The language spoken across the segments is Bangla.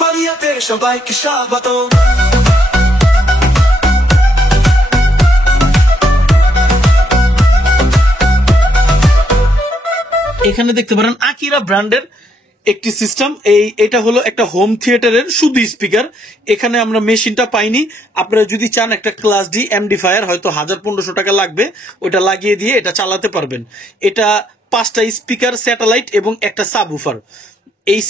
পালিয়াতে সবাইকে স্বাগত। এখানে দেখতে পারেন আকিরা ব্র্যান্ডের একটি সিস্টেম। এটা হলো একটা হোম থিয়েটারের শুধু স্পিকার। এখানে আমরা মেশিনটা পাইনি। আপনারা যদি চান একটা ক্লাস ডি এমডিফায়ার হয়তো 1500 টাকা লাগবে, ওটা লাগিয়ে দিয়ে এটা চালাতে পারবেন। এটা 5টা স্পিকার, স্যাটেলাইট এবং একটা সাবউফার। এই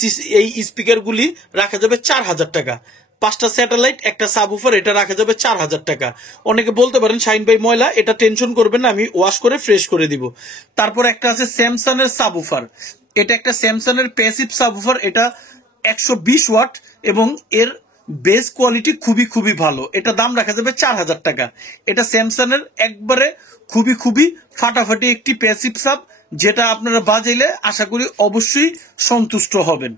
স্পিকারগুলি রাখা যাবে 4000 টাকা। 5টা স্যাটেলাইট, একটা সাবউফার, এটা রাখা যাবে 4000 টাকা। অনেকে বলতে পারেন শাহিন ভাই ময়লা, এটা টেনশন করবেন না, আমি ওয়াশ করে ফ্রেশ করে দিব। তারপর একটা আছে স্যামসাং এর সাবউফার। এটা একটা স্যামসাং এর প্যাসিভ সাবউফার। এটা 120 ওয়াট এবং এর বেস কোয়ালিটি খুবই ভালো। এটা দাম রাখা যাবে 4000 টাকা। এটা স্যামসাং এর একবারে খুবই ফাটাফাটি একটি প্যাসিভ সাব, যেটা আপনারা বাজাইলে আশা করি অবশ্যই সন্তুষ্ট হবেন।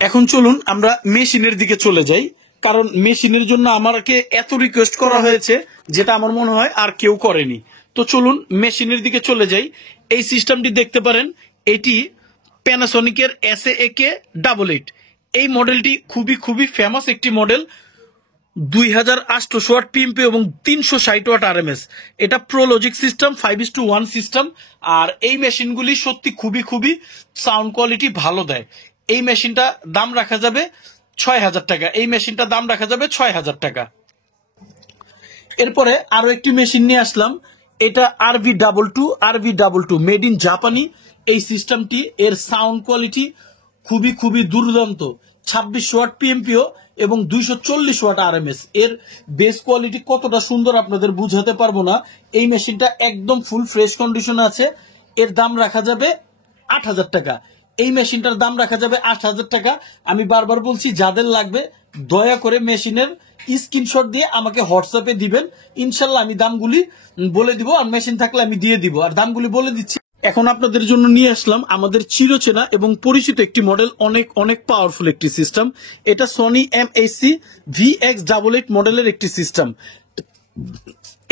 এখন চলুন আমরা মেশিনের দিকে চলে যাই, কারণ মেশিনের জন্য আমাকে এত রিকোয়েস্ট করা হয়েছে যেটা আমার মনে হয় আর কেউ করেনি। তো চলুন মেশিনের দিকে চলে যাই। এই সিস্টেমটি দেখতে পারেন, এটি প্যানাসোনিকের SA-AK88। এই মডেলটি খুবই ফেমাস একটি মডেল। 2800 ওয়াট পিএমপি এবং 360 ওয়াট আরএমএস। এটা প্রোলজিক সিস্টেম, 5:1 সিস্টেম। আর এই মেশিনগুলি সত্যি খুবই সাউন্ড কোয়ালিটি ভালো দেয়। এই মেশিনটা দাম রাখা যাবে 6000 টাকা। এই মেশিনটা দাম রাখা যাবে 6000 টাকা। এরপরে আরো একটি মেশিন নিয়ে আসলাম। এটা RV22 মেড ইন জাপানি। এই সিস্টেমটি, এর সাউন্ড কোয়ালিটি খুবই দুর্দান্ত। 2600 ওয়াট পিএমপিও এবং 240 ওয়াট আরএমএস। এর বেস কোয়ালিটি কতটা সুন্দর আপনাদের বুঝাতে পারবো না। এই মেশিনটা একদম ফুল ফ্রেশ কন্ডিশন আছে। এর দাম রাখা যাবে 8000 টাকা। এই মেশিনটার দাম রাখা যাবে 8000 টাকা। আমি বারবার বলছি, যাদের লাগবে দয়া করে মেশিনের স্ক্রিনশট দিয়ে আমাকে হোয়াটসঅ্যাপে দিবেন। ইনশাল্লাহ আমি দামগুলি বলে দিব, আর মেশিন থাকলে আমি দিয়ে দিব, আর দামগুলি বলে দিচ্ছি। এখন আপনাদের জন্য নিয়ে আসলাম আমাদের চিরচেনা এবং পরিচিত একটি মডেল, অনেক পাওয়ারফুল একটি সিস্টেম। এটা সনি MAC VX88 মডেলের একটি সিস্টেম।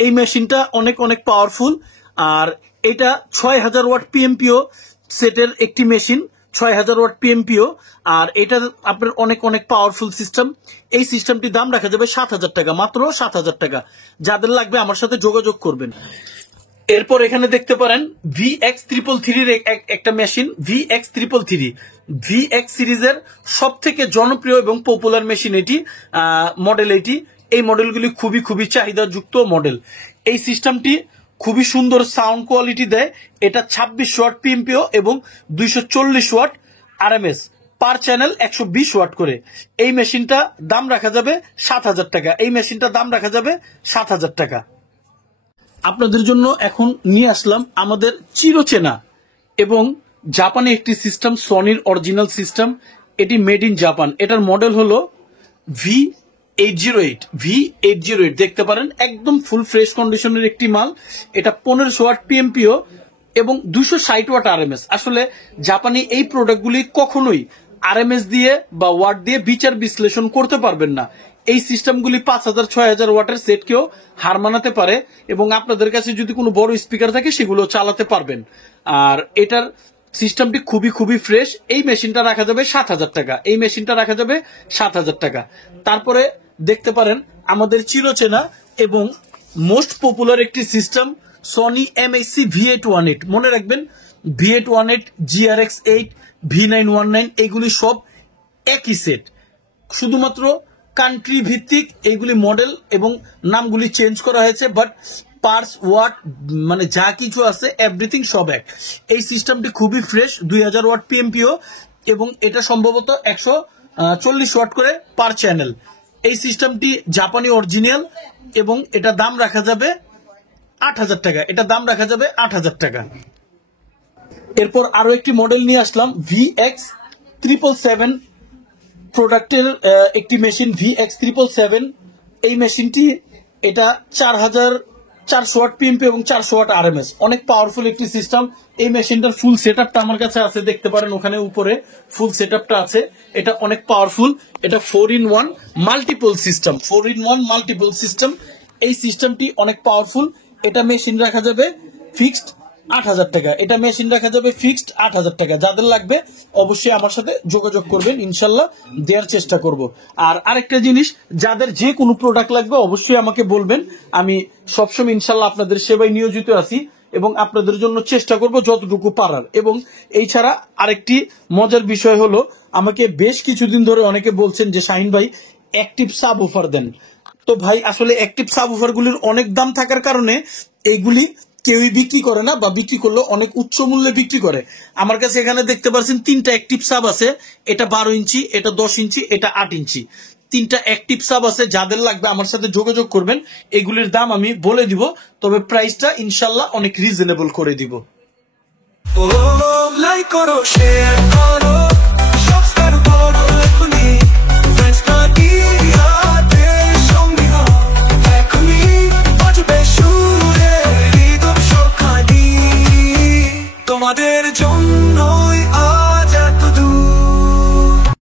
এই মেশিনটা অনেক পাওয়ারফুল, আর এটা 6000 ওয়াট পিএমপিও সেটের একটি মেশিন। 6000 ওয়াট পিএমপিও, আর এটা আপনার অনেক পাওয়ারফুল সিস্টেম। এই সিস্টেমটির দাম রাখা যাবে 7000 টাকা, মাত্র 7000 টাকা। যাদের লাগবে আমার সাথে যোগাযোগ করবেন। এরপর এখানে দেখতে পারেন VX333 এর একটা মেশিন। VX সিরিজের সব থেকে জনপ্রিয় এবং পপুলার মেশিন এটি, মডেল এটি। এই মডেলগুলি খুবই চাহিদাযুক্ত মডেল। এই সিস্টেমটি খুবই সুন্দর সাউন্ড কোয়ালিটি দেয়। এটা 2600 ওয়াট পিএমপিও এবং 240 ওয়াট আরএমএস, পার চ্যানেল 120 ওয়াট করে। এই মেশিনটা দাম রাখা যাবে 7000 টাকা। এই মেশিনটা দাম রাখা যাবে 7000 টাকা। আপনাদের জন্য এখন নিয়ে আসলাম আমাদের চিরচেনা এবং জাপানি একটি সিস্টেম, সনির অরিজিনাল সিস্টেম। এটি মেড ইন জাপান। এটার মডেল হলো V808 দেখতে পারেন, একদম ফুল ফ্রেশ কন্ডিশনের একটি মাল। এটা 1500 ওয়াট পিএমপিও এবং 260 ওয়াট আরএমএস। আসলে জাপানি এই প্রোডাক্টগুলি কখনোই আরএমএস দিয়ে বা ওয়াট দিয়ে বিচার বিশ্লেষণ করতে পারবেন না। এই সিস্টেমগুলি 5000-6000 ওয়াটের সেটকেও হার মানাতে পারে, এবং আপনাদের কাছে যদি কোনো বড় স্পিকার থাকে সেগুলো চালাতে পারবেন। আর এটার সিস্টেমটি খুবই ফ্রেশ। এই মেশিনটা রাখা যাবে 7000 টাকা। এই মেশিনটা রাখা যাবে 7000 টাকা। তারপরে দেখতে পারেন আমাদের চিরচেনা এবং মোস্ট পপুলার একটি সিস্টেম, সনি MAC V818। মনে রাখবেন, V818, GRX8, V919 এগুলি সব একই সেট, শুধুমাত্র কান্ট্রি ভিত্তিক এইগুলি মডেল এবং নামগুলি চেঞ্জ করা হয়েছে, বাট পার্টস, ওয়াট, মানে যা কিছু আছে এভরিথিং সব এক। এই সিস্টেমটি খুবই ফ্রেশ, 2000 ওয়াট পিএমপিও এবং এটা সম্ভবত 140 ওয়াট করে পার চ্যানেল। এই সিস্টেমটি জাপানি অরিজিনাল এবং এটা দাম রাখা যাবে 8000 টাকা। এটা দাম রাখা যাবে 8000 টাকা। এরপর আরো একটি মডেল নিয়ে আসলাম, VX777 প্রোডাক্টের একটি মেশিন, VX777। এই মেশিনটি, এটা 4400 ওয়াট পিএমপি এবং 400 ওয়াট আরএমএস। অনেক পাওয়ারফুল একটি সিস্টেম। এই মেশিনটার ফুল সেটআপটা আমার কাছে আছে, দেখতে পারেন ওখানে উপরে ফুল সেটআপটা আছে। এটা অনেক পাওয়ারফুল। এটা 4-in-1 মাল্টিপল সিস্টেম। এই সিস্টেমটি অনেক পাওয়ারফুল। এটা মেশিন রাখা যাবে ফিক্সড 8,000 টাকা। এটা মেশিন রাখা যাবে ফিক্সড 8,000 টাকা। যাদের লাগবে অবশ্যই আমার সাথে যোগাযোগ করবেন, ইনশাল্লাহ দেওয়ার চেষ্টা করব। আর আরেকটা জিনিস, যাদের যে কোনো প্রোডাক্ট লাগবে অবশ্যই আমাকে বলবেন, আমি সবসময় ইনশাল্লাহ আপনাদের সেবায় নিয়োজিত আছি এবং আপনাদের জন্য চেষ্টা করব যতটুকু পারার। এবং এই ছাড়া আরেকটি মজার বিষয় হলো, আমাকে বেশ কিছুদিন ধরে অনেকে বলছেন যে শাহিন ভাই অ্যাক্টিভ সাব অফার দেন। তো ভাই আসলে অ্যাক্টিভ সাব অফার গুলির অনেক দাম থাকার কারণে এইগুলি কেউই বিক্রি করে না, বা বিক্রি করলে অনেক উচ্চ মূল্যে বিক্রি করে। আমার কাছে এখানে দেখতে পাচ্ছেন 3টা অ্যাক্টিভ সাব আছে, এটা 12 ইঞ্চি, এটা 10 ইঞ্চি, এটা 8 ইঞ্চি। 3টা অ্যাক্টিভ সাব আছে, যাদের লাগবে আমার সাথে যোগাযোগ করবেন। এগুলির দাম আমি বলে দিব, তবে প্রাইসটা ইনশাল্লাহ অনেক রিজনেবল করে দিব। ও লাইক করো, শেয়ার করো।